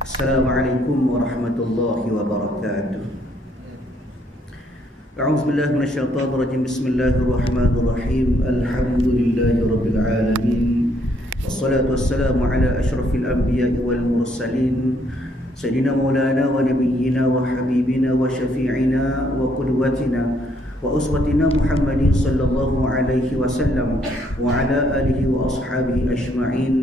Assalamualaikum warahmatullahi wabarakatuh. A'udzubillahi minasyaitonir rajim. Bismillahirrahmanirrahim. Alhamdulillahirabbil alamin. Wassalatu wassalamu ala asyrafil anbiya'i wal mursalin. Sayyidina Maulana wa nabiyyina wa habibina wa syafi'ina wa qudwatina wa uswatina Muhammadin sallallahu alaihi wasallam wa ala alihi wa ashabihi ajma'in.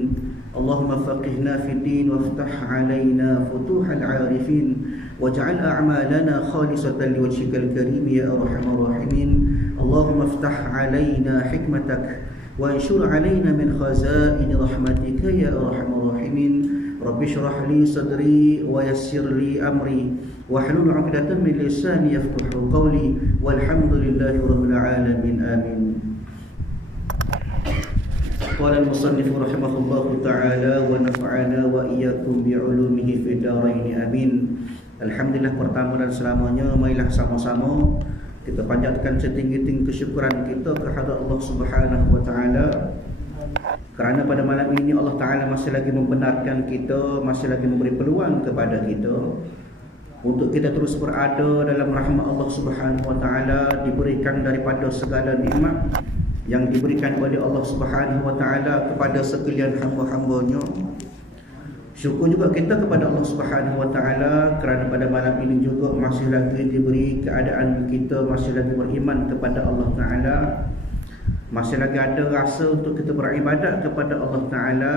Allahumma faqihna fid din waftah alaina futuhal arifin waj'al a'malana khalisatan liwajhikal karim ya arhamar rahimin. Allahumma iftah alaina hikmatak wa anshur alaina min khazain rahmatika ya arhamar rahimin. Rabbi shrah li sadri wa yassir li amri wahlul 'uqdatam min lisani yafqahu qawli walhamdulillahi rabbil alamin. Amin. Qala al-musannif rahimahullahu ta'ala wa nafa'ana wa iyyakum bi'ulumihi fid dharain amin. Alhamdulillah, pertama dan selamanya marilah sama-sama kita panjatkan setinggi-tinggi kesyukuran kita kehadrat Allah Subhanahu wa taala, kerana pada malam ini Allah taala masih lagi membenarkan kita, masih lagi memberi peluang kepada kita untuk kita terus berada dalam rahmat Allah Subhanahu wa taala, diberikan daripada segala nikmat yang diberikan oleh Allah Subhanahu wa taala kepada sekalian hamba-hambanya. Syukur juga kita kepada Allah Subhanahu wa taala kerana pada malam ini juga masih lagi diberi keadaan kita masih lagi beriman kepada Allah taala, masih lagi ada rasa untuk kita beribadat kepada Allah taala.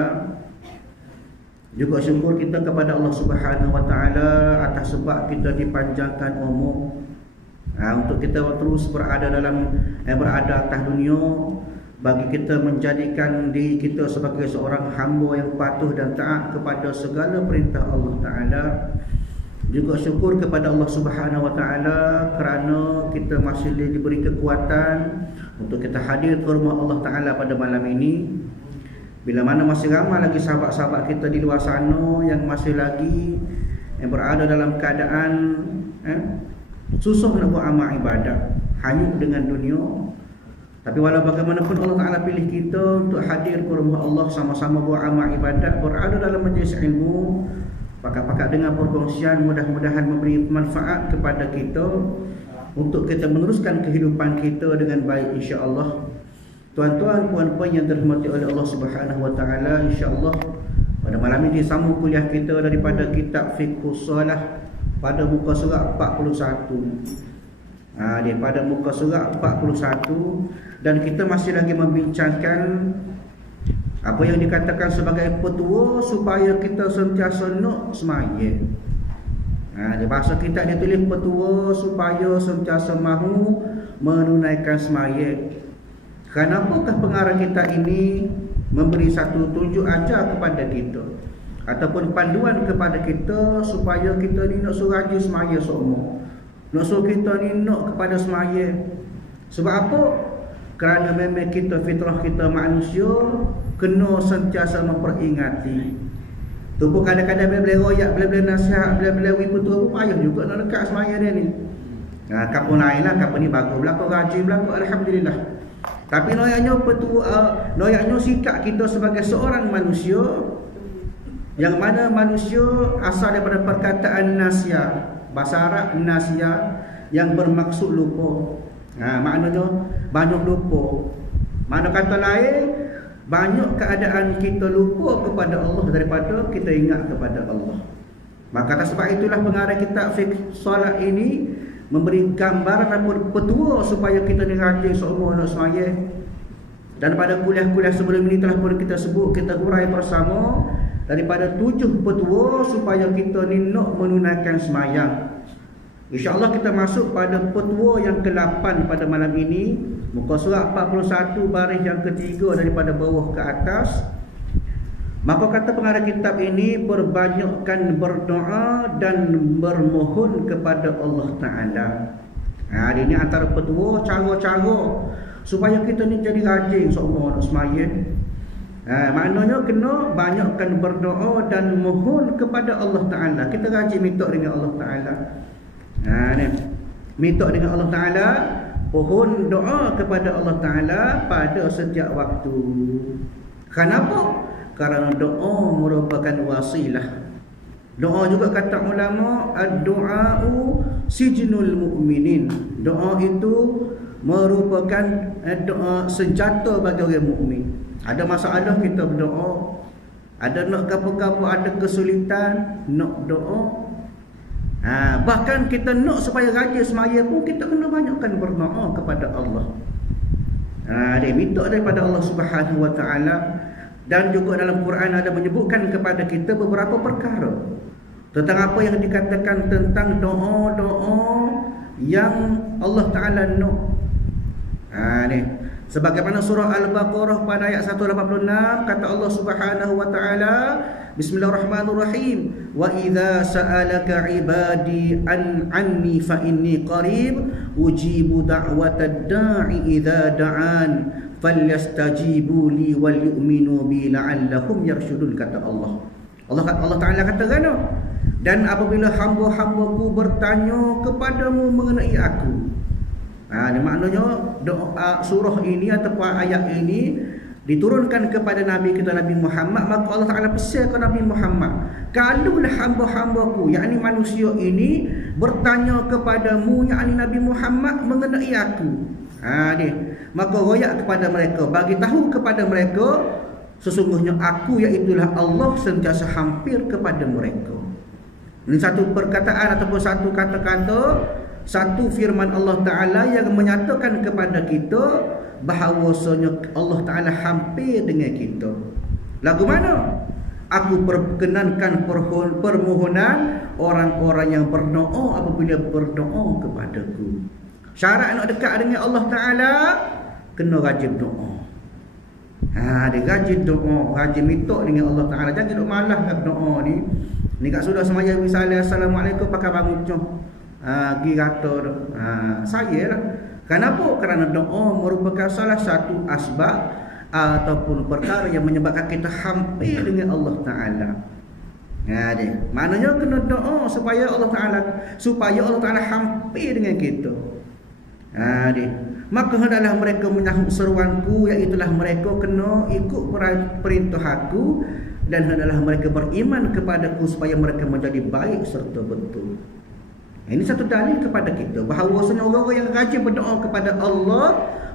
Juga syukur kita kepada Allah Subhanahu wa taala atas sebab kita dipanjangkan umur, untuk kita terus berada atas dunia, bagi kita menjadikan diri kita sebagai seorang hamba yang patuh dan taat kepada segala perintah Allah taala. Juga syukur kepada Allah Subhanahu wa taala kerana kita masih diberi kekuatan untuk kita hadir ke rumah Allah taala pada malam ini. Bila mana masih ramai lagi sahabat-sahabat kita di luar sana yang masih lagi berada dalam keadaan susah nak buat amal ibadat, hanyut dengan dunia. Tapi walau bagaimanapun Allah Ta'ala pilih kita untuk hadir ke rumah Allah, sama-sama buat amal ibadat, berada dalam majlis ilmu, pakat-pakat dengan perkongsian, mudah-mudahan memberi manfaat kepada kita untuk kita meneruskan kehidupan kita dengan baik, insya-Allah. Tuan-tuan, puan-puan yang dirahmati oleh Allah Subhanahu wa taala, insya-Allah pada malam ini sambung kuliah kita daripada kitab Fiqhus Shalah pada muka surat 41. Pada muka surat 41, dan kita masih lagi membincangkan apa yang dikatakan sebagai petua supaya kita sentiasa nak semaya. Di bahasa kita dia tulis petua supaya sentiasa mahu menunaikan semaya. Kenapakah pengarang kita ini memberi satu tunjuk ajar kepada kita ataupun panduan kepada kita supaya kita ni nak suruh rajin semaya semua, nak suruh kita ni nak kepada semaya? Sebab apa? Kerana memang kita, fitrah kita manusia kena sentiasa memperingati. Tu pun kadang-kadang bila-bila royak, bila-bila nasihat, bila-bila wiputu payah juga nak dekat semaya dia ni. Kapun lain lah, kapun ni bagus berlaku, rajin berlaku, alhamdulillah. Tapi noyaknya sikap kita sebagai seorang manusia, yang mana manusia asal daripada perkataan nasya, bahasa Arab nasya, yang bermaksud lupa. Maknanya banyak lupa. Mana kata lain, banyak keadaan kita lupa kepada Allah daripada kita ingat kepada Allah. Maka atas sebab itulah pengarang kitab Fiqh Shalah ini memberi gambaran ataupun petua supaya kita ni rajin seumur nak semaya. Dan pada kuliah-kuliah sebelum ini telah pun kita sebut, kita hurai bersama daripada 7 petua supaya kita ni nak menunaikan semayang. InsyaAllah kita masuk pada petua yang ke-8 pada malam ini, muka surat 41 baris yang ketiga daripada bawah ke atas. Maka kata pengarang kitab ini, perbanyakkan berdoa dan bermohon kepada Allah Ta'ala. Ini antara petua, cara-cara supaya kita ni jadi rajin seumur nak semaya. Maknanya kena banyakkan berdoa dan mohon kepada Allah Ta'ala. Kita rajin minta dengan Allah Ta'ala. Minta dengan Allah Ta'ala, pohon doa kepada Allah Ta'ala pada setiap waktu. Kenapa? Kerana doa merupakan wasilah. Doa juga kata ulama, ad-du'a'u sijnul mu'minin. Doa itu merupakan doa senjata bagi orang mukmin. Ada masalah kita berdoa, ada nak apa-apa, ada kesulitan, nak doa. Bahkan kita nak supaya rajin semaya pun kita kena banyakkan berdoa kepada Allah. Dia minta daripada Allah Subhanahu wa taala. Dan juga dalam Quran ada menyebutkan kepada kita beberapa perkara tentang apa yang dikatakan tentang doa-doa yang Allah Ta'ala nak. Ni sebagaimana surah Al-Baqarah pada ayat 186 kata Allah Subhanahu wa taala, Bismillahirrahmanirrahim, wa idza sa'alaka ibadi anni fa inni qarib ujibu da'watad da'i idza da'an falyastajibu li wal yu'minu bi la'allahum yarshudun, kata Allah. Allah Ta'ala kata kan, dan apabila hamba-hambaku bertanya kepadamu mengenai aku. Ini maknanya doa surah ini ataupun ayat ini diturunkan kepada Nabi kita Nabi Muhammad, maka Allah Ta'ala pesan kepada Nabi Muhammad, kalaulah hamba-hambaku, yakni manusia ini bertanya kepadamu, yakni Nabi Muhammad, mengenai aku, maka royak kepada mereka, bagi tahu kepada mereka, sesungguhnya aku, iaitulah Allah, sentiasa hampir kepada mereka. Ini satu perkataan ataupun satu kata-kata, satu firman Allah Ta'ala yang menyatakan kepada kita bahawasanya Allah Ta'ala hampir dengan kita. Lagu mana? Aku perkenankan permohonan orang-orang yang berdoa apabila berdoa kepadaku. Syarat nak dekat dengan Allah Ta'ala, kena rajin doa. Dia rajin doa, rajin minta dengan Allah Ta'ala. Jangan duk malas kat doa ni. Ni kat sudah semaya misalnya Assalamualaikum pakai bangun jom. Pergi kata tu. Saya lah. Kenapa? Kerana doa merupakan salah satu asbab ataupun perkara yang menyebabkan kita hampir dengan Allah Ta'ala. Dia maknanya kena doa supaya Allah Ta'ala hampir dengan kita. Dia maka hendaklah mereka menyahut seruanku, iaitulah mereka kena ikut perintah aku, dan hendaklah mereka beriman kepadaku supaya mereka menjadi baik serta betul. Ini satu dalil kepada kita bahawasanya orang-orang yang rajin berdoa kepada Allah,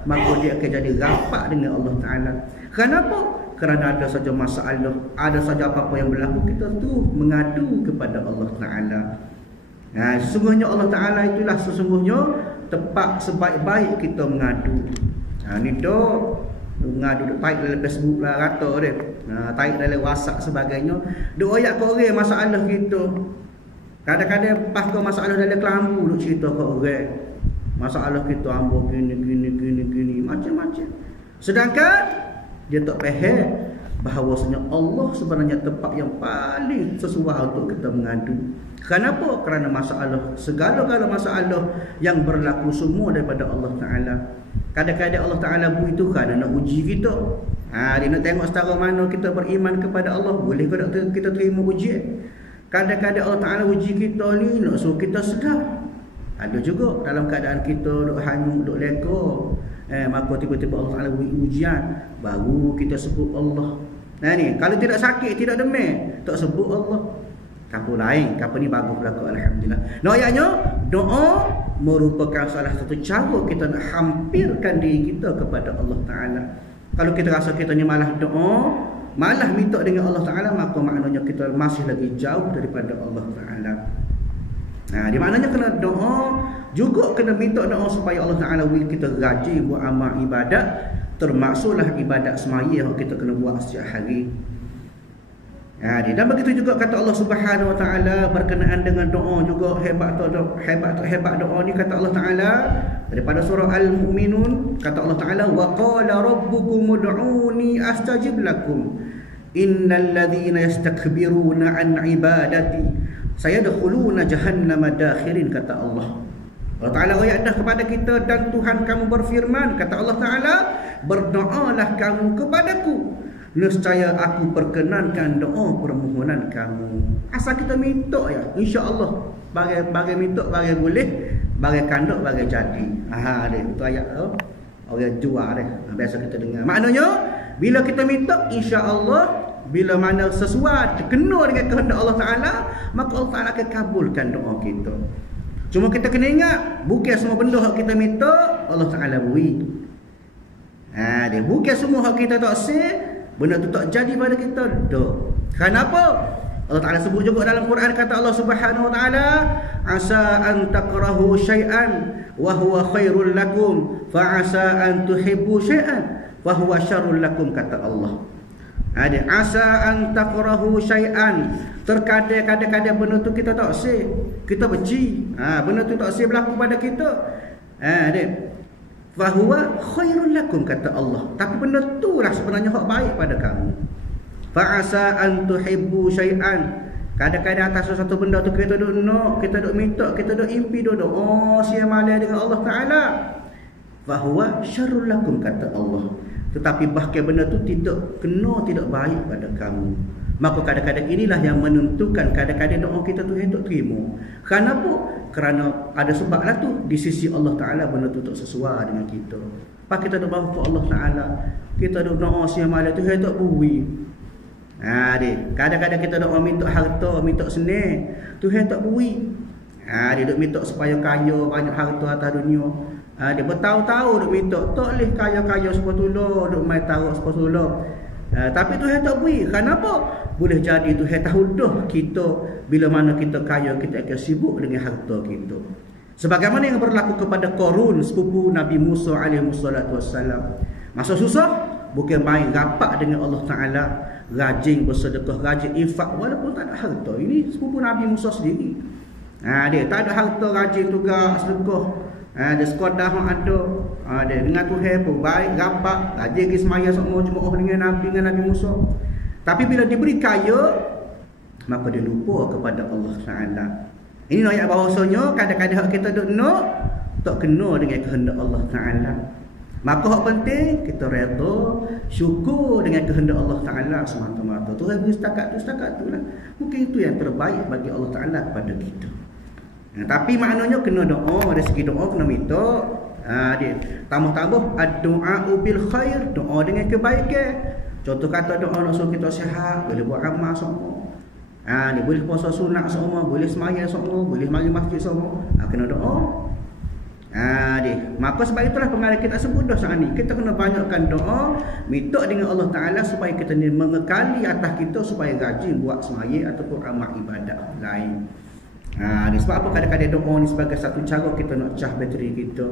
maka dia akan jadi rapat dengan Allah Ta'ala. Kenapa? Kerana ada saja masalah, ada saja apa-apa yang berlaku, kita tu mengadu kepada Allah Ta'ala. Sesungguhnya Allah Ta'ala itulah sesungguhnya tempat sebaik-baik kita mengadu. Ni dok mengadu, taik dalam Facebook lah kata dia, taik dalam WhatsApp sebagainya, duk ayat ke orang masalah kita. Kadang-kadang pas kau masalah dalam kelambu duk cerita ke orang masalah kita, ambo gini macam-macam, sedangkan dia tak faham bahawasanya Allah sebenarnya tempat yang paling sesuai untuk kita mengadu. Kenapa? Kerana masalah, segala-gala masalah yang berlaku semua daripada Allah Ta'ala. Kadang-kadang Allah Ta'ala buat itu kerana nak uji kita. Dia nak tengok setara mana kita beriman kepada Allah, boleh ke tak kita terima ujian. Kadang-kadang Allah Ta'ala uji kita ni nak suruh kita sedar. Ada juga dalam keadaan kita duk hanyut, duk leka, maka tiba-tiba Allah Ta'ala beri ujian, baru kita sebut Allah. Ni kalau tidak sakit, tidak demam, tak sebut Allah. Kapur lain, kapur ni bagus berlaku, alhamdulillah. Ayatnya doa merupakan salah satu cara kita nak hampirkan diri kita kepada Allah Ta'ala. Kalau kita rasa kita ni malah doa, malah minta dengan Allah Ta'ala, maka maknanya kita masih lagi jauh daripada Allah Ta'ala. Di maknanya kena doa, juga kena minta doa supaya Allah Ta'ala kita rajin buat amal ibadat, termasuklah ibadat semaya yang kita kena buat setiap hari. Dan begitu juga kata Allah Subhanahu wa Ta'ala berkenaan dengan doa juga, hebat doa ni kata Allah Ta'ala daripada surah Al-Mu'minun, kata Allah Ta'ala, wa qala rabbukum ud'uni astajib lakum innal ladzina yastakbiruna an ibadati sayadkhuluna jahannama dakhirin, kata Allah. Allah Ta'ala ayat dah kepada kita, dan Tuhan kamu berfirman, kata Allah Ta'ala, berdoalah kamu kepadaku, nescaya aku perkenankan doa permohonan kamu. Asal kita minta ya, insya-Allah. Bagai minta, bagai boleh, bagai kanduk, bagai jadi. Dia itu ayat tu. Orang jual dia. Biasa kita dengar. Maknanya Bila kita minta, insya-Allah bila mana sesuai kena dengan kehendak Allah Taala, maka Allah Taala akan kabulkan doa kita. Cuma kita kena ingat, bukan semua benda yang kita minta Allah Taala beri. Dia bukan semua hak kita tak sah, benda tu tak jadi pada kita dah. Kenapa? Allah Taala sebut juga dalam Quran, kata Allah Subhanahu wa taala, asa an takrahu syai'an wa huwa khairul lakum fa asa an tuhibbu syai'an wa huwa syarrul lakum, kata Allah. Ada asa an takrahu syai'an, terkadang kadang-kadang benda tu kita tak sah, kita benci. Benda tu tak sah berlaku pada kita. Dia fahuwa khairul lakum, kata Allah. Tapi benda tu lah sebenarnya hak baik pada kamu. Fa asa an tuhibbu syai'an, kadang-kadang atas satu benda tu kita duk nak, kita duk minta, kita duk impi, duk sia malah dengan Allah Taala. Fahuwa syarrul lakum, kata Allah. Tetapi bahkan benda tu tidak baik pada kamu. Maka kadang-kadang inilah yang menentukan kadang-kadang doa kita tu hendak terima. Kenapa? Kerana ada sebab lah tu di sisi Allah Taala benda tu tak sesuai dengan kita. Pak kita dok bawa ke Allah Taala, kita dok doa sia malah tu hendak bui. Kadang-kadang kita dok minta harta, minta senang, tu hendak bui. Dia dok minta supaya kaya, banyak harta atas dunia. Dia bertahu-tahu duk minta, tak boleh kaya-kaya sepatutnya, duk main taruh sepatutnya. Tapi Tuhan tak beri. Kenapa? Boleh jadi Tuhan tahu dah kita bila mana kita kaya, kita akan sibuk dengan harta kita. Sebagaimana yang berlaku kepada Qarun, sepupu Nabi Musa alaihi wassalatu wassalam. Masa susah, bukan main rapat dengan Allah Ta'ala, rajin bersedekah, rajin infak walaupun tak ada harta. Ini sepupu Nabi Musa sendiri. Dia tak ada harta, rajin juga sedekah. Dia sekolah ada, dia dengan Tuhan pun baik, rapat, rajin pergi semaya semua jemaah dengan Nabi Musa. Tapi bila diberi kaya, maka dia lupa kepada Allah Taala. Ini ayat bahawasanya kadang-kadang kita duk nak tak kena dengan kehendak Allah Taala. Maka hak penting kita redha, syukur dengan kehendak Allah Taala semata-mata. Tuhan beri setakat tu lah. Mungkin itu yang terbaik bagi Allah Taala kepada kita. Tapi maknanya kena doa, dari segi doa kena minta. Dia tambah-tambah ad-du'a bil khair, doa dengan kebaikan. Contoh kata doa nak suruh kita sihat, boleh buat amal semua. Dia boleh puasa sunat semua, boleh semaya semua, boleh mari masjid semua. Kena doa. Maka sebab itulah pengarang kita sebut dah saat ni, kita kena banyakkan doa, minta dengan Allah Taala supaya kita ni mengekali atas kita supaya rajin buat semaya ataupun amal ibadat lain. Sebab apa kadang-kadang doa ni sebagai satu cara kita nak cah bateri kita.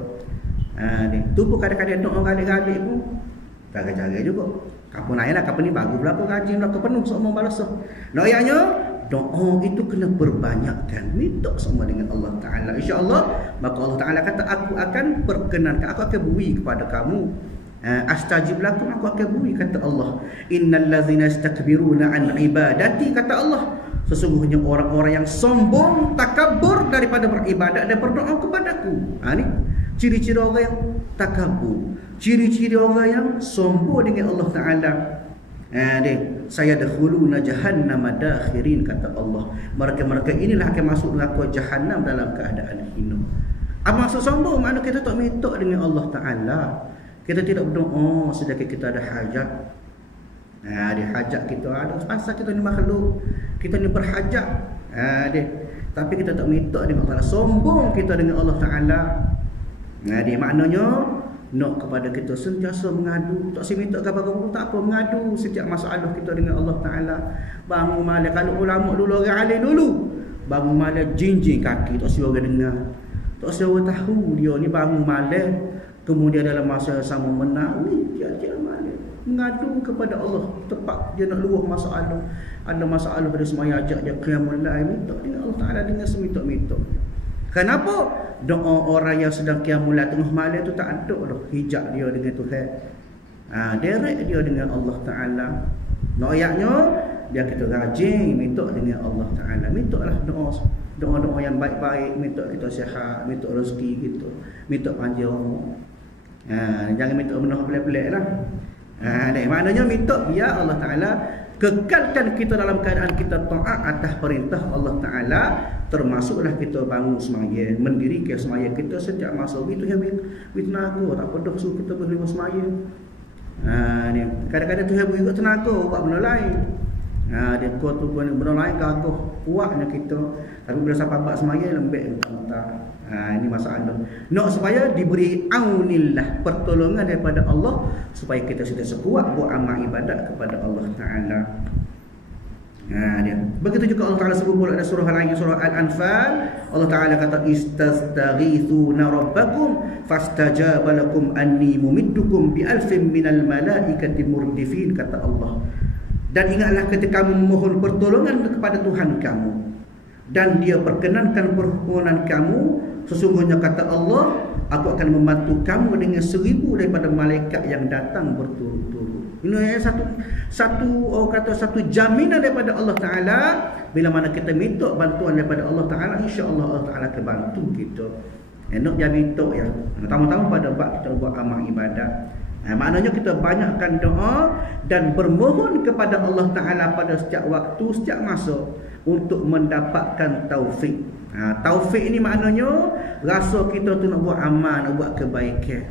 Tu pun kadang-kadang doa galik-galik pun cara-cara juga. Kapan naik lah, kapan ni bagus berapa rajin lah, kepenuh semua balas. Ayatnya doa itu kena berbanyakkan, minta semua dengan Allah Ta'ala. InsyaAllah, maka Allah Ta'ala kata aku akan perkenankan, aku akan beri kepada kamu. Astajib lakum, aku akan beri, kata Allah. Innal ladzina istakbiruna an ibadati, kata Allah, sesungguhnya orang-orang yang sombong, takabur daripada beribadat dan berdoa kepadaku. Ni ciri-ciri orang yang takabur, ciri-ciri orang yang sombong dengan Allah Ta'ala. Saya dakhuluna jahannam dakhirin, kata Allah. Mereka-mereka inilah akan masuk neraka jahannam dalam keadaan hina. Apa maksud sombong? Maknanya kita tak minta dengan Allah Ta'ala, kita tidak berdoa sedangkan kita ada hajat. Dia hajat kita ada, pasal kita ni makhluk, kita ni berhajat. Tapi kita tak minta dengan Allah Ta'ala, sombong kita dengan Allah Ta'ala. Dia maknanya nak kepada kita sentiasa mengadu, tak minta apa-apa pun tak apa, mengadu setiap masalah kita dengan Allah Ta'ala. Bangun malam, kalau ulama dulu, orang alim dulu, bangun malam jinjing kaki, tak siapa orang dengar, tak siapa tahu dia ni bangun malam, kemudian dalam masa yang sama menangis tiap-tiap malam mengadu kepada Allah. Tepat dia nak luah masalah, ada masalah pada semaya, ajak dia qiyamul lail, minta dengan Allah Ta'ala dengan seminta-minta. Kenapa? Doa orang yang sedang qiyamul lail tengah malam tu tak ada dah hijab dia dengan Tuhan. Direct dia dengan Allah Ta'ala. Ayatnya dia kita rajin minta dengan Allah Ta'ala. Mintalah doa yang baik-baik, minta kita sihat, minta rezeki kita, minta panjang umur. Jangan minta benda pelik-pelik lah. Maknanya minta biar Allah Ta'ala kekalkan kita dalam keadaan kita taat atas perintah Allah Ta'ala. Termasuklah kita bangun semaya, mendirikan semaya kita setiap masa. Itu yang tenaga, tak apa dah suruh kita berlima semaya. Ni kadang-kadang Tuhan beri juga tenaga buat benda lain. Dia kuat tu benda lain gagah kuatnya kita. Tapi bila sampai bab semaya lembek mentah. Ini masalah. Nak supaya diberi aunillah, pertolongan daripada Allah supaya kita sentiasa kuat buat amal ibadat kepada Allah Taala. Dia. Begitu juga Allah Taala sebut pula ada surah lain, surah Al-Anfal. Allah Taala kata istastaghithuna rabbakum fastajaba lakum anni mumiddukum bi alfin minal malaikati murdifin, kata Allah. Dan ingatlah ketika kamu memohon pertolongan kepada Tuhan kamu dan dia perkenankan permohonan kamu, sesungguhnya kata Allah, aku akan membantu kamu dengan 1000 daripada malaikat yang datang berturut-turut. Ini satu jaminan daripada Allah Taala. Bila mana kita minta bantuan daripada Allah Taala, insya-Allah Allah Taala akan bantu kita. Nak dia minta ya. Pertama-tama pada bab kita buat amal ibadat. Maknanya kita banyakkan doa dan bermohon kepada Allah Ta'ala pada setiap waktu, setiap masa untuk mendapatkan taufik. Taufik ini maknanya rasa kita tu nak buat amal, nak buat kebaikan.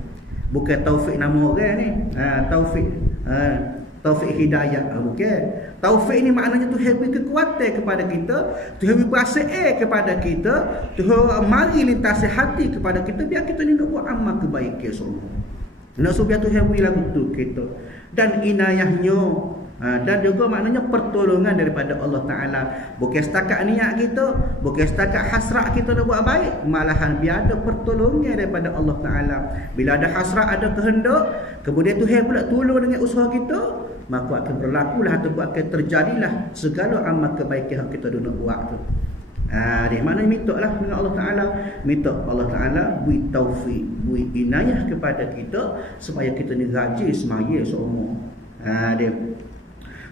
Bukan taufik nama orang ni. Taufik hidayah. Bukan. Taufik ini maknanya Tuhan beri kekuatan kepada kita, Tuhan beri perasaan kepada kita, Tuhan mari lintasi hati kepada kita biar kita ni nak buat amal kebaikan semua. Nak supaya Tuhan beri lagu tu kita. Dan inayahnya, dan juga maknanya pertolongan daripada Allah Ta'ala. Bukan setakat niat kita, bukan setakat hasrat kita nak buat baik, malahan biar ada pertolongan daripada Allah Ta'ala. Bila ada hasrat, ada kehendak, kemudian Tuhan pula tolong dengan usaha kita, maka akan berlakulah ataupun akan terjadilah segala amal kebaikan yang kita nak buat tu. Dia maknanya minta lah dengan Allah Ta'ala. Minta Allah Ta'ala beri taufik, beri inayah kepada kita supaya kita ni rajin semaya seumur. Dia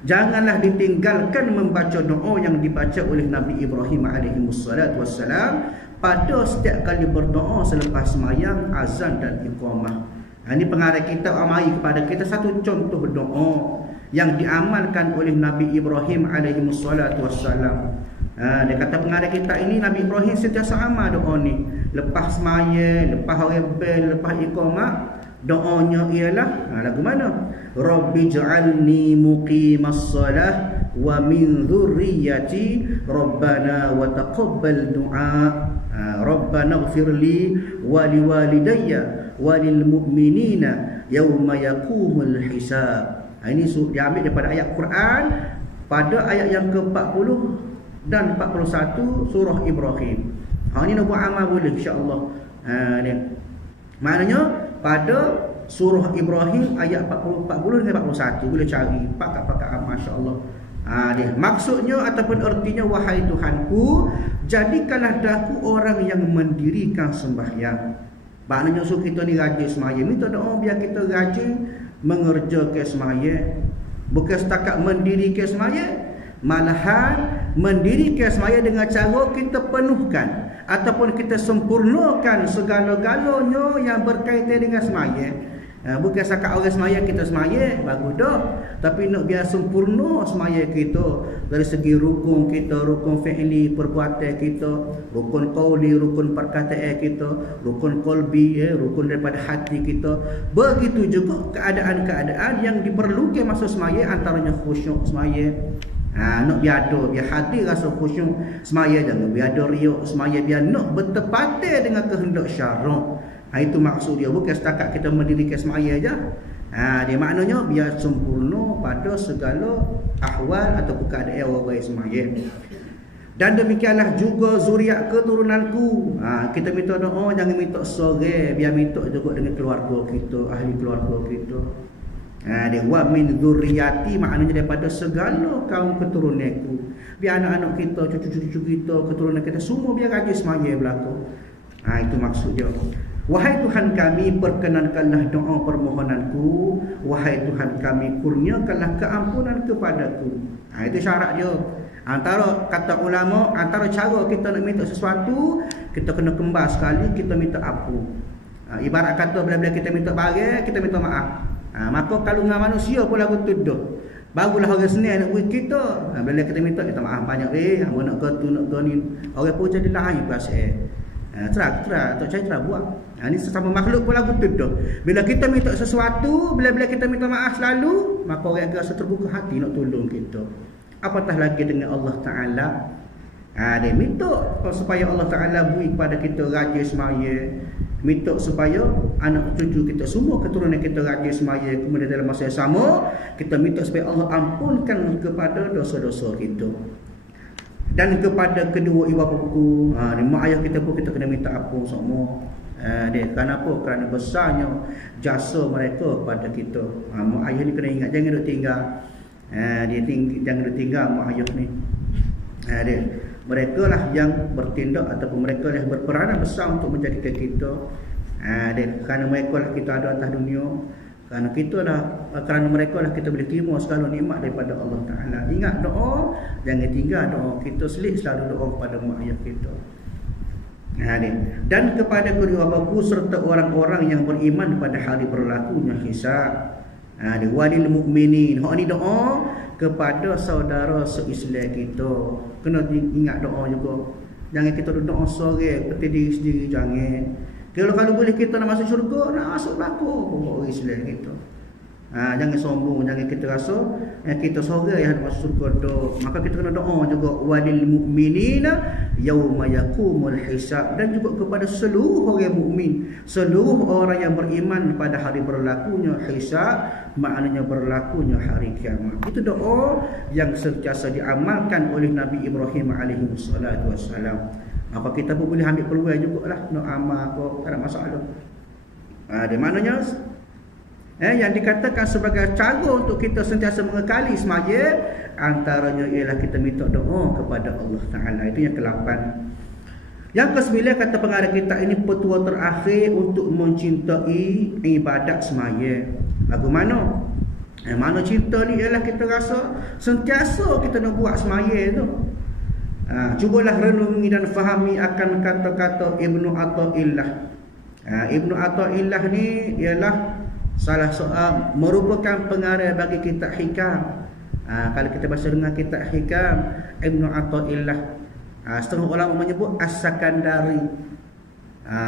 janganlah ditinggalkan membaca doa yang dibaca oleh Nabi Ibrahim alaihissalam pada setiap kali berdoa selepas sembahyang, azan dan iqamah. Ini pengarah kita amai kepada kita satu contoh doa yang diamalkan oleh Nabi Ibrahim alaihissalam. Dia kata pengarah kita ini Nabi Ibrahim sentiasa amal doa ni. Lepas sembahyang, lepas rebel, lepas iqamah, doanya ialah lagu mana? Rabbi ja'alni muqimas salah wa min dhurriyyati rabbana wa taqabbal du'a. Rabbana ighfirli wa liwalidayya wa lil mu'minina yawma yaqumul hisab. Ini diambil daripada ayat Quran pada ayat yang ke-40 dan 41 surah Ibrahim. Ini nak buat amal boleh insya-Allah. Maknanya pada surah Ibrahim ayat 40 dengan 41 boleh cari pakat-pakat amal insya-Allah. Dia maksudnya ataupun artinya, wahai Tuhanku, jadikanlah daku orang yang mendirikan sembahyang. Maknanya suruh kita ni rajin sembahyang. Minta doa biar kita rajin mengerjakan sembahyang. Bukan setakat mendirikan sembahyang, malahan mendirikan sembahyang dengan cara kita penuhkan ataupun kita sempurnakan segala-galanya yang berkaitan dengan sembahyang. Bukan setakat orang sembahyang kita sembahyang bagus dah, tapi nak biar sempurna sembahyang kita dari segi rukun kita, rukun fi'li perbuatan kita, rukun qauli, rukun perkataan kita, rukun qalbi, rukun daripada hati kita. Begitu juga keadaan-keadaan yang diperlukan masa sembahyang, antaranya khusyuk sembahyang. Nak biar ada, biar hadir rasa khusyuk semaya, jangan biar ada riak semaya, biar nak bertepatan dengan kehendak syarak. Itu maksud dia, bukan setakat kita mendirikan semaya aja. Dia maknanya biar sempurna pada segala ahwal atau keadaan orang semaya. Dan demikianlah juga zuriat keturunanku. Kita minta doa, jangan minta seorang, biar minta juga dengan keluarga kita, ahli keluarga kita. Dia wa min dzurriyyati, maknanya daripada segala kaum keturunanku. Biar anak-anak kita, cucu-cucu kita, keturunan kita semua biar rajin semaya berlaku. Itu maksud dia. Wahai Tuhan kami, perkenankanlah doa permohonanku. Wahai Tuhan kami, kurniakanlah keampunan kepadaku. Itu syarat dia. Antara kata ulama, antara cara kita nak minta sesuatu, kita kena kembar sekali, kita minta ampun. Ibarat kata bila-bila kita minta barang, kita minta maaf. Maka kalau dengan manusia pun lagu tuduh, barulah orang senang nak buat kita. Bila kita minta maaf banyak, hamba nak ke tu nak ke ni, orang pun jadi lain perasaan. Terang tak percaya terang buat. Ni sesama makhluk pun lagu tu dah. Bila kita minta sesuatu, bila kita minta maaf selalu, maka orang akan rasa terbuka hati nak tolong kita. Apatah lagi dengan Allah Taala. Dia minta supaya Allah Taala beri kepada kita rajin semaya, minta supaya anak cucu kita semua keturunan kita rajin semaya, kemudian dalam masa yang sama kita minta supaya Allah ampunkan kepada dosa-dosa kita. Dan kepada kedua ibu bapaku, mak ayah kita pun kita kena minta ampun semua. Kerana apa? Kerana besarnya jasa mereka kepada kita. Mak ayah ni kena ingat, jangan duk tinggal. Jangan duk tinggal mak ayah ni. Mereka lah yang bertindak ataupun mereka lah yang berperanan besar untuk menjadikan kita. Kerana mereka lah kita ada atas dunia. Kerana mereka lah kita boleh terima segala nikmat daripada Allah Ta'ala. Ingat doa, jangan tinggal doa. Kita selit selalu doa kepada mak ayah kita. Dan kepada kedua bapaku serta orang-orang yang beriman pada hari berlakunya hisab. Walil mu'minin. Hak ni doa kepada saudara se-Islam kita. Kena ingat doa juga. Jangan kita doa sorang peti diri sendiri, jangan. Kalau boleh kita nak masuk syurga, nak masuk belakang orang Islam kita. Jangan sombong, jangan kita rasa kita sorang yang nak masuk syurga dah. Maka kita kena doa juga walil mu'minina yauma yaqumul hisab, dan juga kepada seluruh orang mukmin, seluruh orang yang beriman pada hari berlakunya hisab, maknanya berlakunya hari kiamat. Itu doa yang sentiasa diamalkan oleh Nabi Ibrahim alaihi wassalatu wassalam. Apa kita pun boleh ambil peluang jugalah nak amal kok, tak ada masalah. Di mananya yang dikatakan sebagai cara untuk kita sentiasa mengekali semaya, antaranya ialah kita minta doa kepada Allah Ta'ala. Itu yang ke-8. Yang ke-9 kata pengarang kita ini petua terakhir untuk mencintai ibadat semaya. Lagu mana? Mana cinta ni ialah kita rasa sentiasa kita nak buat semaya tu. Cubalah renungi dan fahami akan kata-kata Ibnu Athaillah. Ibnu Athaillah ni ialah salah seorang merupakan pengarang bagi kitab hikam. Kalau kita baca dengar kitab hikam Ibnu Athaillah, setengah ulama menyebut As-Sakandari,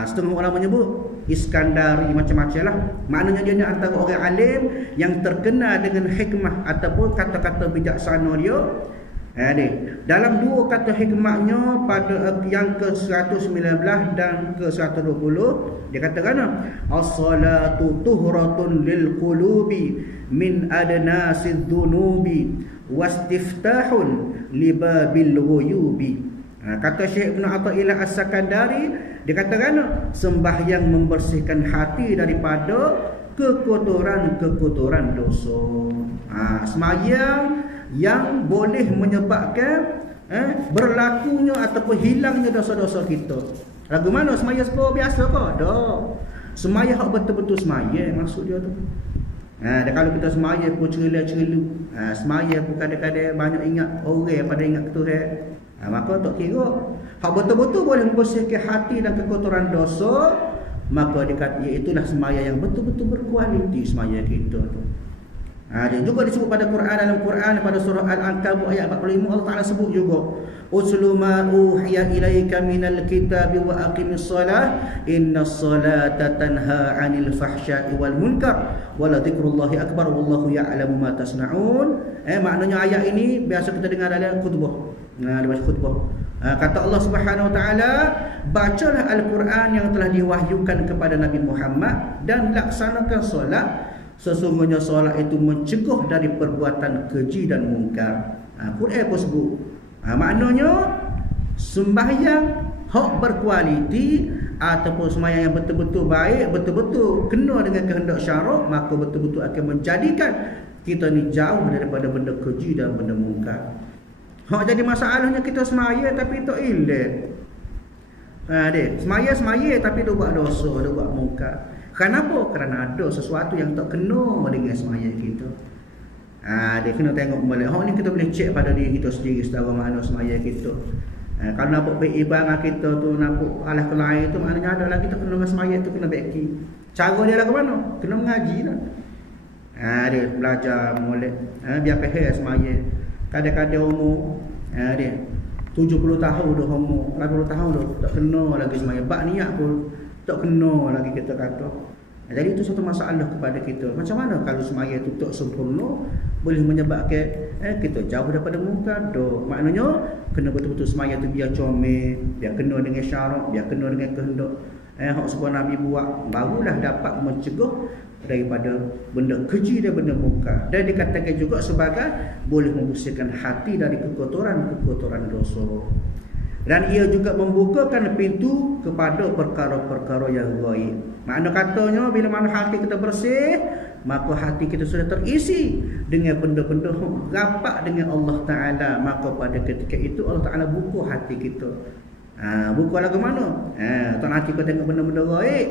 setengah ulama menyebut Iskandari, macam-macam lah. Maknanya dia ni antara orang alim yang terkenal dengan hikmah ataupun kata-kata bijaksana dia. Dalam dua kata hikmahnya pada yang ke-119 dan ke-120, dia katakan as-salatu tuhratun lil qulubi min adnasid dhunubi wastiftahun libabil ghuyubi. Kata Syekh Ibn Athaillah As-Sakandari, dia katakan sembahyang membersihkan hati daripada kekotoran-kekotoran dosa. Sembahyang yang boleh menyebabkan berlakunya ataupun hilangnya dosa-dosa kita. Lagu mana semaya sepo biasa ke? Dah. Semaya hak betul-betul semaya maksud dia tu. Dan kalau kita semaya pun cerita-cerita, semaya pun kadang-kadang banyak ingat orang pada ingat Tuhan. Maka tak kira hak betul-betul boleh membersihkan hati dan kekotoran dosa, maka dia itulah semaya yang betul-betul berkualiti semaya kita tu. Dia juga disebut pada Quran, dalam Quran pada surah Al-Ankabut ayat 45 Allah Taala sebut juga uslu ma uhiya ilaika minal kitabi wa aqimis salah innas salata tanha 'anil fahsya'i wal munkar wa la dzikrullahi akbar wallahu ya'lamu ma tasna'un. Maknanya ayat ini biasa kita dengar dalam khutbah. Dia baca khutbah. Kata Allah Subhanahu wa taala, bacalah Al-Quran yang telah diwahyukan kepada Nabi Muhammad dan laksanakan solat. Sesungguhnya solat itu mencegah dari perbuatan keji dan mungkar. Quran pun sebut. Maknanya sembahyang hak berkualiti ataupun sembahyang yang betul-betul baik, betul-betul kena dengan kehendak syarak, maka betul-betul akan menjadikan kita ni jauh daripada benda keji dan benda mungkar. Hak jadi masalahnya kita semaya tapi tak elok. Semaya tapi dia buat dosa, dia buat mungkar. Kenapa? Kerana ada sesuatu yang tak kena dengan semaya kita. Dia kena tengok balik. Hak ni kita boleh cek pada diri kita sendiri secara mana semaya kita. Kalau nampak baik ibarat kita tu, nampak alah ke lain tu, maknanya ada lagi kita kena dengan semaya tu, kena baiki. Cara dia lah ke mana? Kena mengaji lah. Dia belajar molek, biar faham semaya. Kadang-kadang umur dia 70 tahun dah homo, 80 tahun dah tak kena lagi semaya. Bak niat pun tak kena lagi kita kata. Jadi itu satu masalah kepada kita. Macam mana kalau semaya itu tak sempurna, boleh menyebabkan kita jauh daripada munkar. Maknanya kena betul-betul semaya tu biar comel, biar kena dengan syarat, biar kena dengan kehendak hak sebab Nabi buat, barulah dapat mencegah daripada benda keji dan benda munkar. Dan dikatakan juga sebagai boleh membersihkan hati dari kekotoran dosa. Dan ia juga membukakan pintu kepada perkara-perkara yang gaib. Makna katanya bila mana hati kita bersih, maka hati kita sudah terisi dengan benda-benda rapat dengan Allah Ta'ala. Maka pada ketika itu Allah Ta'ala buka hati kita. Buka lagu mana? Tak nanti kau tengok benda-benda gaib.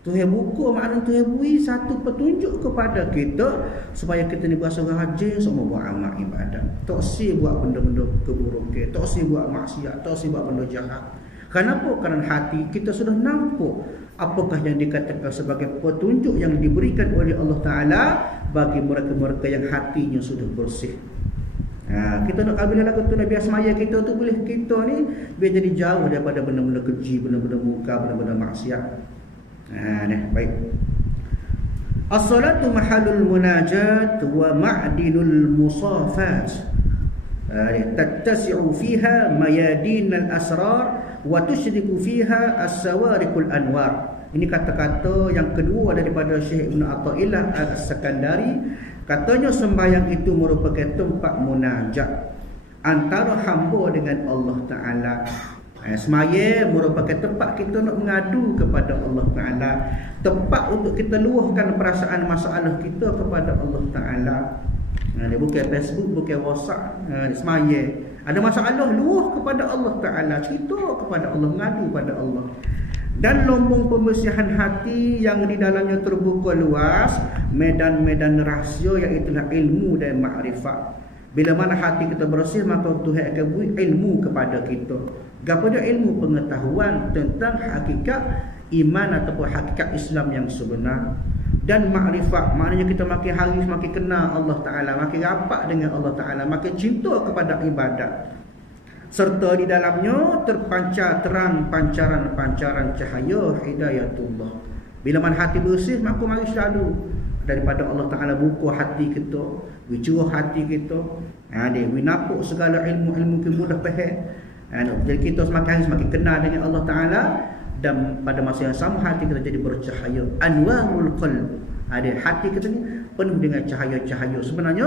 Tuhan buka, maknanya Tuhan beri satu petunjuk kepada kita supaya kita ni berasa rajin semua buat amal ibadat. Tak si buat benda-benda keburukan, tak si buat maksiat, tak si buat benda jahat. Kenapa? Kerana hati kita sudah nampak apakah yang dikatakan sebagai petunjuk yang diberikan oleh Allah Ta'ala bagi mereka-mereka yang hatinya sudah bersih. Kita nak bila lagu tu Nabi Asmaya kita tu boleh kita ni biar jadi jauh daripada benda-benda keji, benda-benda muka, benda-benda maksiat. Baik. As-salatu mahallul munajat wa ma'dinul musafat. Tattasi'u fiha mayadin al-asrar wa tushriku fiha as-sawariqul anwar. Ini kata-kata yang kedua daripada Syekh Ibn Athaillah Al-Sakandari. Katanya sembahyang itu merupakan tempat munajat antara hamba dengan Allah Ta'ala. Semaya merupakan tempat kita nak mengadu kepada Allah Ta'ala, tempat untuk kita luahkan perasaan masalah kita kepada Allah Ta'ala. Dia bukan Facebook, bukan WhatsApp. Semaya ada masalah, luah kepada Allah Ta'ala, cerita kepada Allah, mengadu kepada Allah. Dan lombong pembersihan hati yang di dalamnya terbuka luas medan-medan rahsia, iaitulah ilmu dan makrifat. Bila mana hati kita bersih, maka Tuhan akan beri ilmu kepada kita. Kepada ilmu pengetahuan tentang hakikat iman ataupun hakikat Islam yang sebenar. Dan makrifat, maknanya kita makin hari makin kenal Allah Ta'ala, makin rapat dengan Allah Ta'ala, makin cinta kepada ibadat. Serta di dalamnya terpancar terang pancaran-pancaran cahaya hidayatullah. Bila mana hati bersih, maka mari selalu daripada Allah Ta'ala buka hati kita, wicuruh hati kita. Dia winapuk segala ilmu-ilmu kita mudah faham. Jadi kita semakin kenal dengan Allah Ta'ala, dan pada masa yang sama hati kita jadi bercahaya. Anwarul qalb. Hati kita ni penuh dengan cahaya-cahaya. Sebenarnya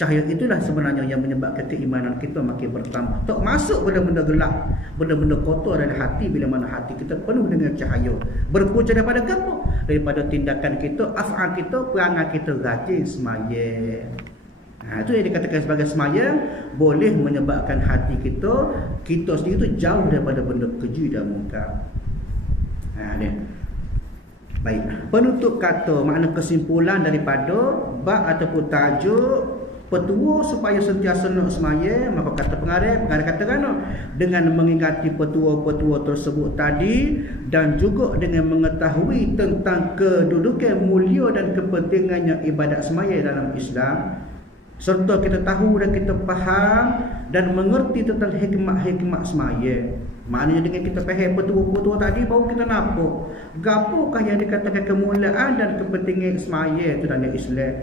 cahaya itulah sebenarnya yang menyebabkan keimanan kita makin bertambah. Tak masuk benda-benda gelap, benda-benda kotor dalam hati bila mana hati kita penuh dengan cahaya. Berpunca daripada apa? Daripada tindakan kita, af'al kita, perangai kita rajin semaya. Itu yang dikatakan sebagai semaya boleh menyebabkan hati kita sendiri tu jauh daripada benda keji dan munkar. Baik. Penutup kata, makna kesimpulan daripada bab ataupun tajuk petua supaya sentiasa nak semaya, maka kata pengarang katakan dengan mengingati petua-petua tersebut tadi, dan juga dengan mengetahui tentang kedudukan mulia dan kepentingannya ibadat semaya dalam Islam, serta kita tahu dan kita faham dan mengerti tentang hikmat-hikmat semaya. Maknanya dengan kita faham petua-petua tadi, baru kita nampak gapokah yang dikatakan kemuliaan dan kepentingan semaya itu dalam Islam.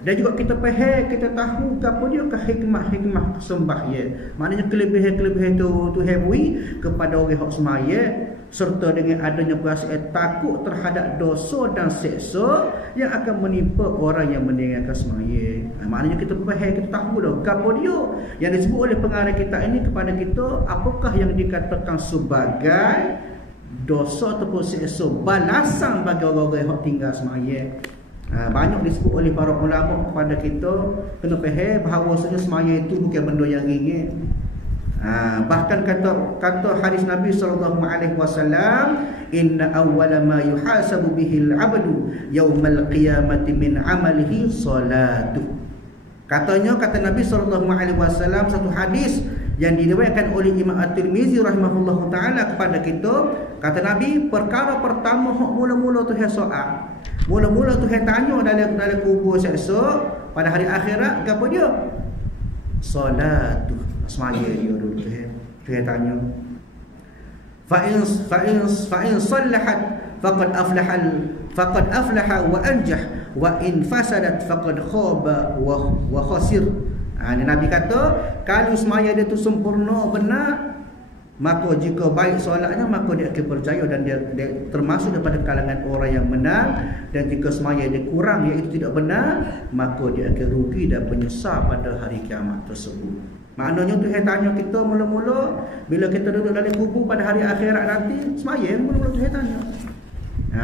Dan juga kita faham, kita tahu gapo dia ke hikmah-hikmah sembahyang. Maknanya kelebihan-kelebihan itu Tuhan beri kepada orang hak sembahyang, serta dengan adanya perasaan takut terhadap dosa dan seksa yang akan menimpa orang yang meninggalkan sembahyang. Maknanya kita faham, kita tahu dah gapo dia yang disebut oleh pengarang kita ini kepada kita, apakah yang dikatakan sebagai dosa ataupun seksa balasan bagi orang-orang yang tinggal sembahyang. Banyak disebut oleh para ulama kepada kita, kena faham bahawasanya semaya itu bukan benda yang ringan. Bahkan kata hadis Nabi SAW, inna awwala ma yuhasabu bihil abdu yaumal qiyamati min amalihi salatu. Kata Nabi SAW, satu hadis yang diriwayatkan oleh Imam At-Tirmizi rahimahullahu ta'ala kepada kita, kata Nabi, perkara pertama hak mula-mula Tuhan soal, mula-mula Tuhan tanya dalam kubur seksa pada hari akhirat, apa dia? salatu. Semaya dia dulu Tuhan tanya. Fa in sallahat faqad aflaha wa anjah wa in fasadat faqad khaba wa khasir. Nabi kata kalau semaya dia tu sempurna benar, maka jika baik solatnya maka dia akan berjaya dan dia termasuk daripada kalangan orang yang menang. Dan jika semaya dia kurang iaitu tidak benar, maka dia akan rugi dan menyesal pada hari kiamat tersebut. Maknanya Tuhan tanya kita mula-mula bila kita duduk dalam kubur pada hari akhirat nanti, semaya mula-mula Tuhan tanya.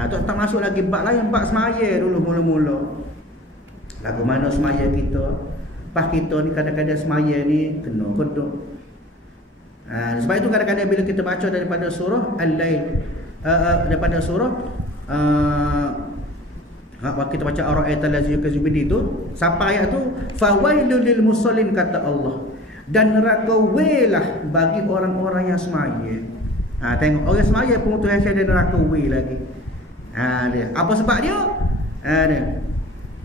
Tak masuk lagi bab lain, bab semaya dulu mula-mula. Lagu mana semaya kita? Pas kita ni kadang-kadang semaya ni kena kodok. Sebab itu kadang-kadang bila kita baca daripada surah Al-Lail, daripada surah kita baca Ar-Ra'aital ladzi yukazzibu tu, sampai ayat tu fawailul lil musallin, kata Allah, dan neraka welah bagi orang-orang yang semaya. Tengok orang semaya pun Tuhan saya ada neraka we lagi. Dia apa sebab dia? Dia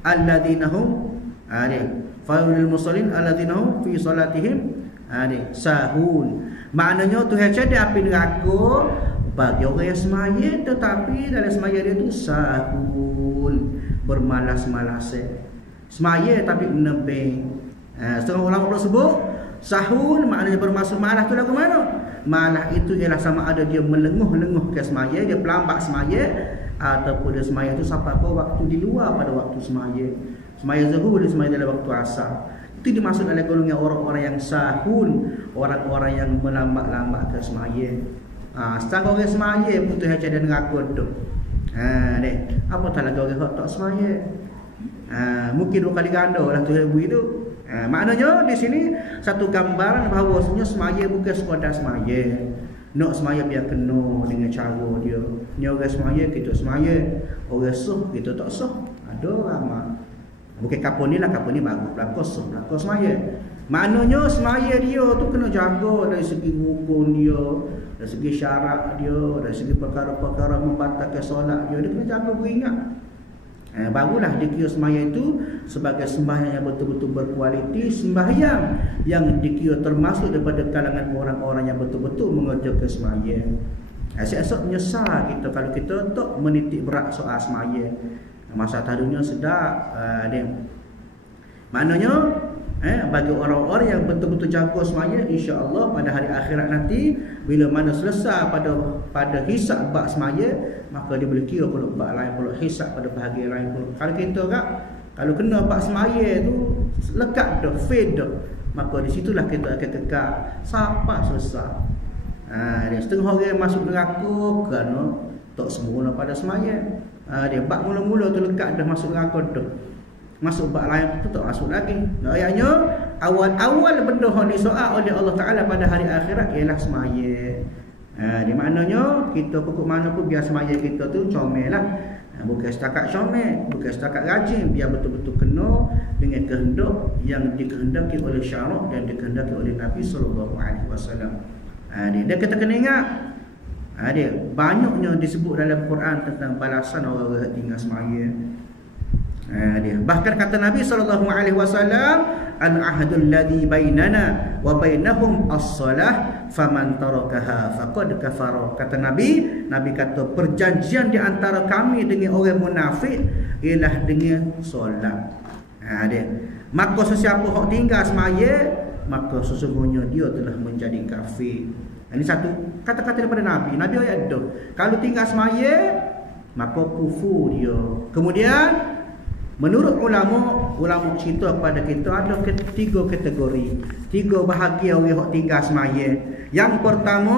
alladzina hum fawailul musallin alladzina hum fi salatihim sahun. Maknanya Tuhan cakap api neraka bagi orang yang semaya, tetapi dalam semaya dia tu sahun, bermalas-malas. Semaya tapi menebing. Setengah ulama sebut sahun maknanya bermalas-malas tu lagu mana? Malas itu ialah sama ada dia melenguh-lenguh ke semaya, dia pelambat semaya, ataupun dia semaya tu sampai ke waktu di luar pada waktu semaya. Semaya zuhur dia semaya dalam waktu asar. Itu dimaksud oleh golongan orang-orang yang sahun, orang-orang yang melambat-lambat ke semaya. Setelah orang semaya pun Tuhan cakap neraka tu. Apa tak lagi orang tak semaya? Mungkin 2 kali ganda lah Tuhan beri tu. Maknanya di sini satu gambaran bahawasanya semaya bukan sekadar semaya. Nak semaya biar kena dengan cara dia. Ni orang semaya kita semaya, orang sah kita tak sah. Ada ramai. Bukan kapal ni lah, kapal ni bagus belakang semaya. Maknanya semaya dia tu kena jaga dari segi hukum dia, dari segi syarat dia, dari segi perkara-perkara membatalkan solat dia kena jaga beringat. Barulah dikira semaya itu sebagai sembahyang yang betul-betul berkualiti, sembahyang yang dikira termasuk daripada kalangan orang-orang yang betul-betul mengerjakan semaya. Esok-esok menyesal kita kalau kita tak menitik berat soal semaya. Masa tadunya sedap dia. Maknanya bagi orang-orang yang betul-betul jaga semaya, insya-Allah pada hari akhirat nanti bila mana selesai pada hisab bab semaya, maka dia boleh kira pula bab lain pula, hisab pada bahagian lain pula. Kalau kita kalau kena bab semaya tu lekat dah, fade dah, maka di situlah kita akan kekal sampai selesai. Dia setengah orang masuk neraka kerana tak sempurna pada semaya. Dia bab mula-mula tu lekat dah masuk neraka dah. Masuk bab lain tu tak masuk lagi. Ayatnya awal-awal benda yang disoal oleh Allah Taala pada hari akhirat ialah semaya. Di maknanya kita pokok mana pun biar semaya kita tu comel lah. Bukan setakat comel, bukan setakat rajin, biar betul-betul kena dengan kehendak yang dikehendaki oleh syarak dan dikehendaki oleh Nabi sallallahu alaihi wasallam. Dia kita kena ingat dia banyaknya disebut dalam Quran tentang balasan orang-orang yang tinggal semaya. Dia bahkan kata Nabi sallallahu alaihi wasallam, al-ahdul ladzi bainana wa bainahum as-salah faman tarakaha faqad kafara. Kata Nabi kata perjanjian di antara kami dengan orang munafik ialah dengan solat. Dia maka sesiapa hok tinggal semaya, maka sesungguhnya dia telah menjadi kafir. Ini satu kata-kata daripada Nabi. Nabi ayat tu, kalau tinggal semaya maka kufur dia. Kemudian menurut ulama cerita kepada kita ada 3 kategori, 3 bahagian orang yang tinggal semaya. Yang pertama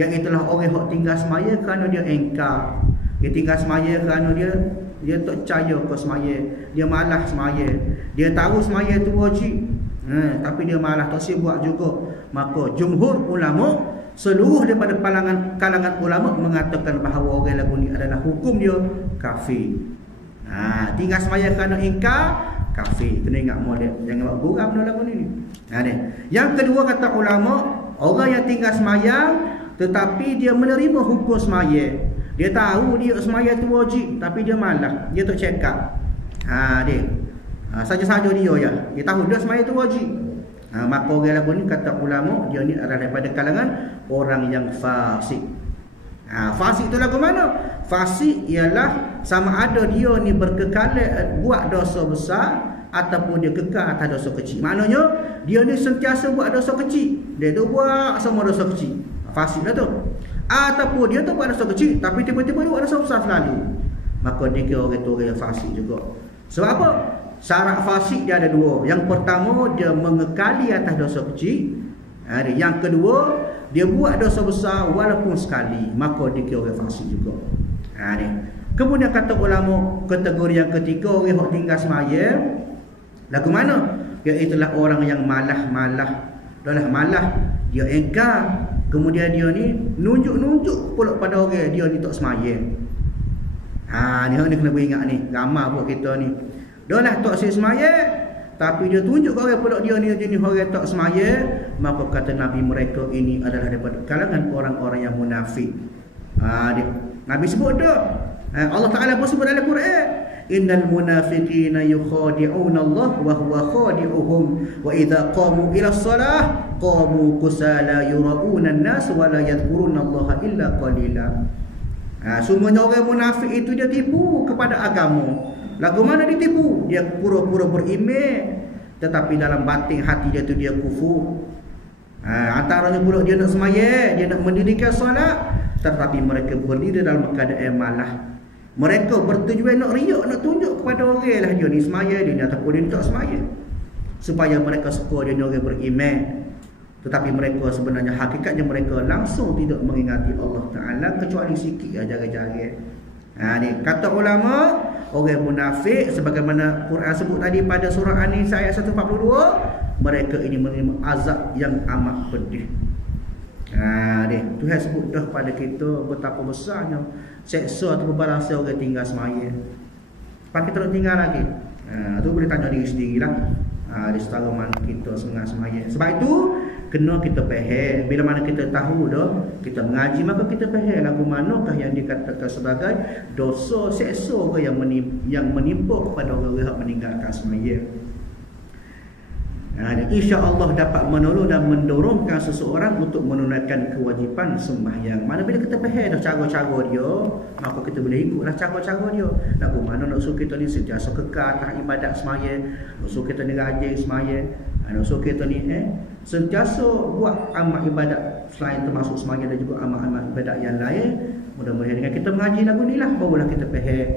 iaitu orang yang tinggal semaya kerana dia engkar. Dia tinggal semaya kerana dia tak percaya ke semaya, dia malas semaya. Dia tahu semaya itu wajib, tapi dia malas, tak sibuk juga. Maka jumhur ulama, seluruh daripada kalangan ulama mengatakan bahawa orang lagu ni adalah hukum dia kafir. Tinggal semaya kerana ingkar, kafir. Kena ingat molek, jangan buat buram benda lagu ni. Yang kedua kata ulama, orang yang tinggal semaya tetapi dia menerima hukum semaya. Dia tahu dia semaya tu wajib tapi dia malas, dia tak check up. Dia saja-saja dia tahu dia semaya tu wajib. Maka orang lagu ni kata ulama dia ni adalah daripada kalangan orang yang fasik. Fasik tu lagu mana? Fasik ialah sama ada dia ni berkekalan buat dosa besar ataupun dia kekal atas dosa kecil. Maknanya dia ni sentiasa buat dosa kecil. Dia tu buat semua dosa kecil. Fasik dah tu. Ataupun dia tu buat dosa kecil tapi tiba-tiba dia buat dosa besar selalu. Maka dia kira orang tu orang yang fasik juga. Sebab apa? Syarat fasik dia ada dua. Yang pertama, dia mengekali atas dosa kecil. Yang kedua, dia buat dosa besar walaupun sekali. Maka dia kira orang fasik juga. Kemudian kata ulama, kategori yang ketiga, orang yang tinggal sembahyang lagu mana? Iaitulah orang yang malah-malah. Dah malah, dia engkar. Kemudian dia ni nunjuk-nunjuk pula pada orang dia ni tak sembahyang. Ni kena beringat ni. Ramai buat kita ni. Dia lah tak sembahyang, tapi dia tunjuk ke orang pula dia ni jenis orang tak sembahyang. Maka kata Nabi, mereka ini adalah daripada kalangan orang-orang yang munafik. Nabi sebut dah. Allah Ta'ala pun sebut dalam Quran, innal munafiqina yukhadi'una Allah wa huwa khadi'uhum wa idza qamu ila shalah qamu kusala yura'una an-nas wa la yadhkuruna Allah illa qalila. Semuanya orang munafik itu dia tipu kepada agama. Lagu mana dia tipu? Dia pura-pura beriman tetapi dalam batin hati dia tu dia kufur. Antaranya pula dia nak sembahyang, dia nak mendirikan solat, tetapi mereka berdiri dalam keadaan malah. Mereka bertujuan nak riak, nak tunjuk kepada orang lah dia ni sembahyang, dia ni ataupun dia ni tak sembahyang, supaya mereka suka dia ni orang beriman. Tetapi mereka sebenarnya hakikatnya mereka langsung tidak mengingati Allah Ta'ala kecuali sikit jaga-jaga. Ni kata ulama, orang munafik sebagaimana Quran sebut tadi pada surah An-Nisa ayat 142, mereka ini menerima azab yang amat pedih. Tuhan sebut dah pada kita betapa besarnya seksa atau balasan orang tinggal sembahyang. Lepas kita nak tinggal lagi, tu boleh tanya diri sendirilah. Di setara mana kita sembahyang. Sebab itu kena kita faham. Bila mana kita tahu dah, kita mengaji, maka kita faham lagu manakah yang dikatakan sebagai dosa seksa yang menimpa kepada orang yang meninggalkan sembahyang. InsyaAllah dapat menolong dan mendorongkan seseorang untuk menunaikan kewajipan sembahyang. Mana bila kita faham dah cara-cara dia, maka kita boleh ikutlah cara-cara dia. Lagu mana nak suruh kita ni sentiasa kekal atas ibadat sembahyang, nak suruh kita ni rajin sembahyang, nak suruh kita ni sentiasa buat amal ibadat selain termasuk sembahyang dan juga amal-amal ibadat yang lain. Mudah-mudahan dengan kita mengaji lagu ni lah, barulah kita faham.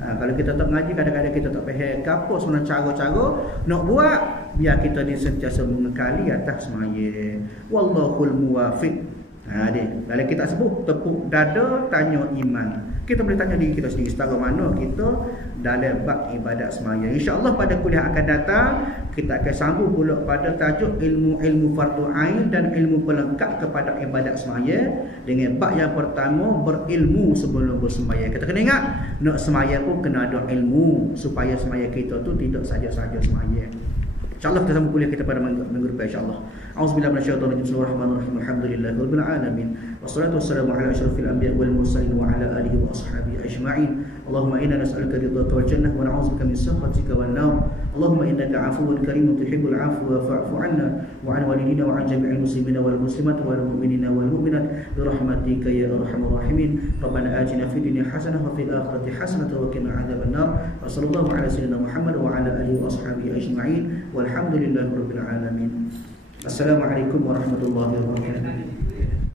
Kalau kita tak mengaji, kadang-kadang kita tak faham apa sebenarnya cara-cara nak buat biar kita ni sentiasa mengekali atas sembahyang. Wallahul muwafiq. Kalau kita sebut tepuk dada tanya iman, kita boleh tanya diri kita sendiri setara mana kita dalam bab ibadat sembahyang. InsyaAllah pada kuliah akan datang kita akan sambung pula pada tajuk ilmu-ilmu fardu ain dan ilmu pelengkap kepada ibadat sembahyang. Dengan bab yang pertama, berilmu sebelum bersembahyang. Kita kena ingat, nak sembahyang pun kena ada ilmu supaya sembahyang kita tu tidak saja-saja sembahyang. InsyaAllah kita sambung kuliah kita pada minggu depan insyaAllah. A'udzubillahi minasyaitonir rajim. Bismillahirrahmanirrahim. Alhamdulillahi rabbil alamin. Wassalatu wassalamu ala asyrafil anbiya'i wal mursalin wa ala alihi wa ashabihi ajma'in. Allahumma inna nas'aluka ridhaka wal jannah wa na'udzubika min sakhatika wan nar. Allahumma innaka 'afuwwun karimun tuhibbul 'afwa fa'fu 'anna wa 'an walidina wa 'an jami'il muslimina wal muslimat wal mu'minina wal mu'minat bi rahmatika ya arhamar rahimin. Rabbana atina fid dunya hasanah wa fil akhirati hasanah wa qina 'adzaban nar. Wa sallallahu ala sayyidina Muhammad wa ala alihi wa ashabihi ajma'in. Walhamdulillahi rabbil alamin. Assalamualaikum warahmatullahi wabarakatuh.